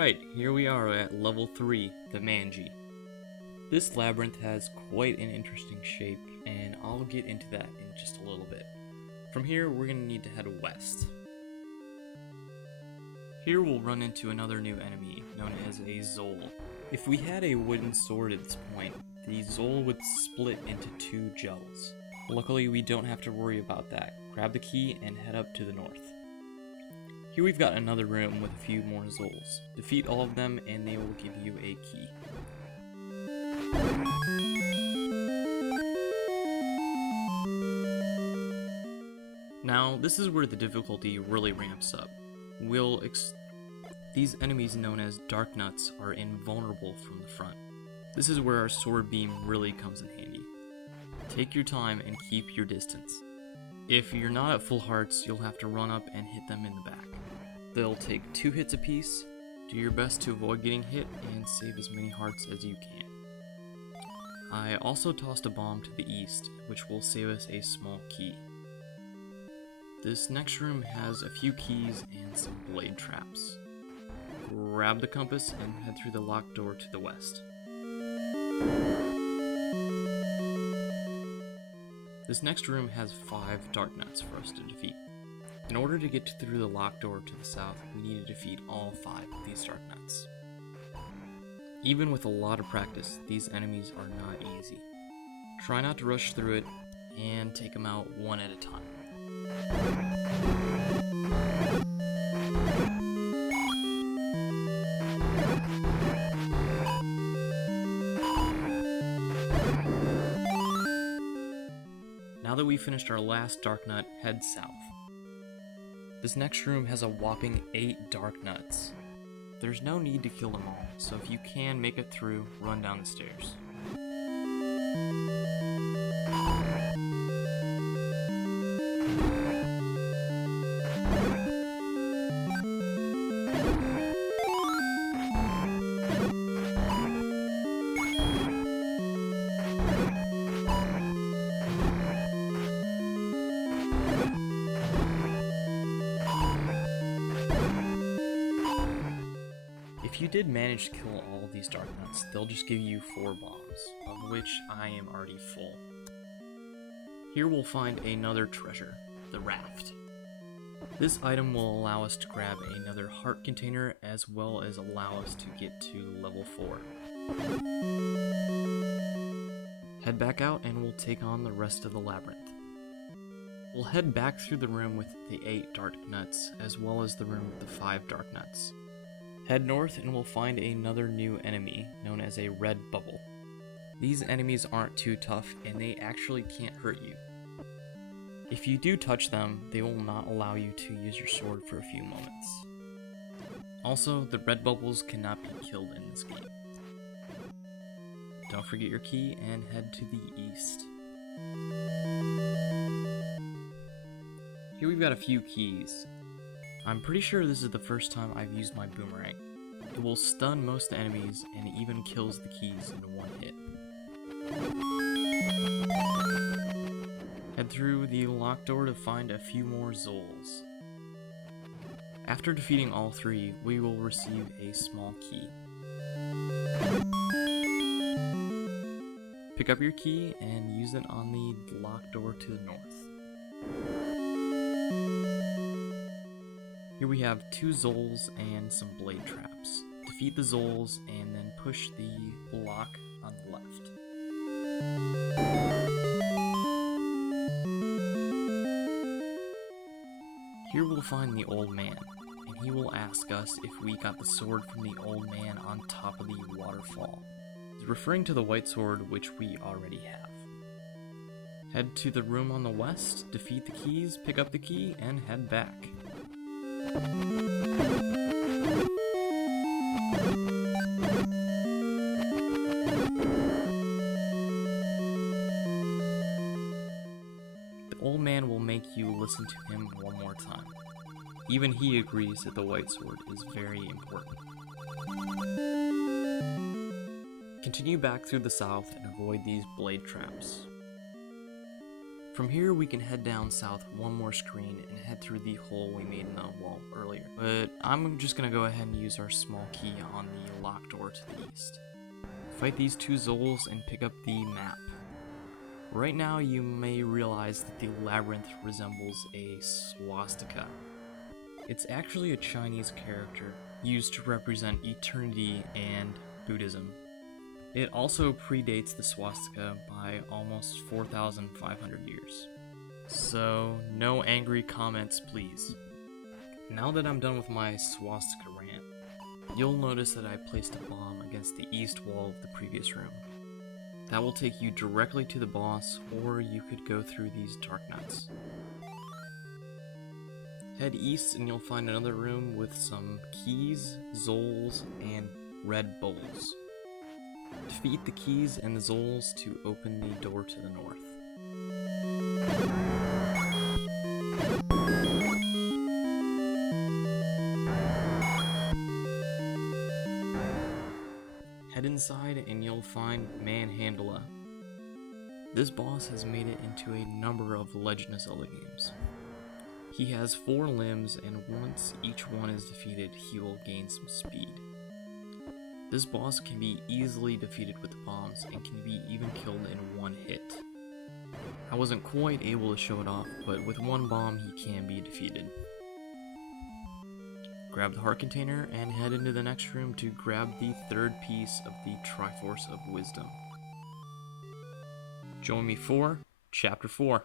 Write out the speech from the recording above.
Alright, here we are at level 3, the Manji. This labyrinth has quite an interesting shape, and I'll get into that in just a little bit. From here, we're going to need to head west. Here we'll run into another new enemy, known as a Zol. If we had a wooden sword at this point, the Zol would split into two gels. Luckily, we don't have to worry about that. Grab the key and head up to the north. Here we've got another room with a few more Zols. Defeat all of them and they will give you a key. Now, this is where the difficulty really ramps up. These enemies known as Dark Nuts are invulnerable from the front. This is where our sword beam really comes in handy. Take your time and keep your distance. If you're not at full hearts, you'll have to run up and hit them in the back. They'll take 2 hits apiece. Do your best to avoid getting hit and save as many hearts as you can. I also tossed a bomb to the east, which will save us a small key. This next room has a few keys and some blade traps. Grab the compass and head through the locked door to the west. This next room has 5 Dark Nuts for us to defeat. In order to get through the locked door to the south, we need to defeat all 5 of these Dark Nuts. Even with a lot of practice, these enemies are not easy. Try not to rush through it, and take them out one at a time. Now that we've finished our last Dark Nut, head south. This next room has a whopping 8 Dark Nuts. There's no need to kill them all, so if you can make it through, run down the stairs. If you did manage to kill all of these Dark Nuts, they'll just give you 4 bombs, of which I am already full. Here we'll find another treasure, the raft. This item will allow us to grab another heart container as well as allow us to get to level 4. Head back out and we'll take on the rest of the labyrinth. We'll head back through the room with the 8 Dark Nuts as well as the room with the 5 Dark Nuts. Head north and we'll find another new enemy, known as a red bubble. These enemies aren't too tough and they actually can't hurt you. If you do touch them, they will not allow you to use your sword for a few moments. Also, the red bubbles cannot be killed in this game. Don't forget your key and head to the east. Here we've got a few keys. I'm pretty sure this is the first time I've used my boomerang. It will stun most enemies and it even kills the keys in one hit. Head through the locked door to find a few more Zols. After defeating all 3, we will receive a small key. Pick up your key and use it on the locked door to the north. Here we have 2 Zols and some blade traps. Defeat the Zols and then push the block on the left. Here we'll find the old man, and he will ask us if we got the sword from the old man on top of the waterfall. He's referring to the white sword which we already have. Head to the room on the west, defeat the keys, pick up the key, and head back. The old man will make you listen to him one more time. Even he agrees that the white sword is very important. Continue back through the south and avoid these blade traps. From here we can head down south one more screen and head through the hole we made in the wall earlier. But I'm just gonna go ahead and use our small key on the locked door to the east. Fight these two Zols and pick up the map. Right now you may realize that the labyrinth resembles a swastika. It's actually a Chinese character used to represent eternity and Buddhism. It also predates the swastika by almost 4,500 years. So, no angry comments, please. Now that I'm done with my swastika rant, you'll notice that I placed a bomb against the east wall of the previous room. That will take you directly to the boss, or you could go through these dark nuts. Head east and you'll find another room with some keys, Zols, and red bowls. Defeat the keys and the Zols to open the door to the north. Head inside and you'll find Manhandla. This boss has made it into a number of Legend of Zelda games. He has 4 limbs, and once each one is defeated, he will gain some speed. This boss can be easily defeated with bombs and can be even killed in one hit. I wasn't quite able to show it off, but with one bomb he can be defeated. Grab the heart container and head into the next room to grab the 3rd piece of the Triforce of Wisdom. Join me for Chapter 4.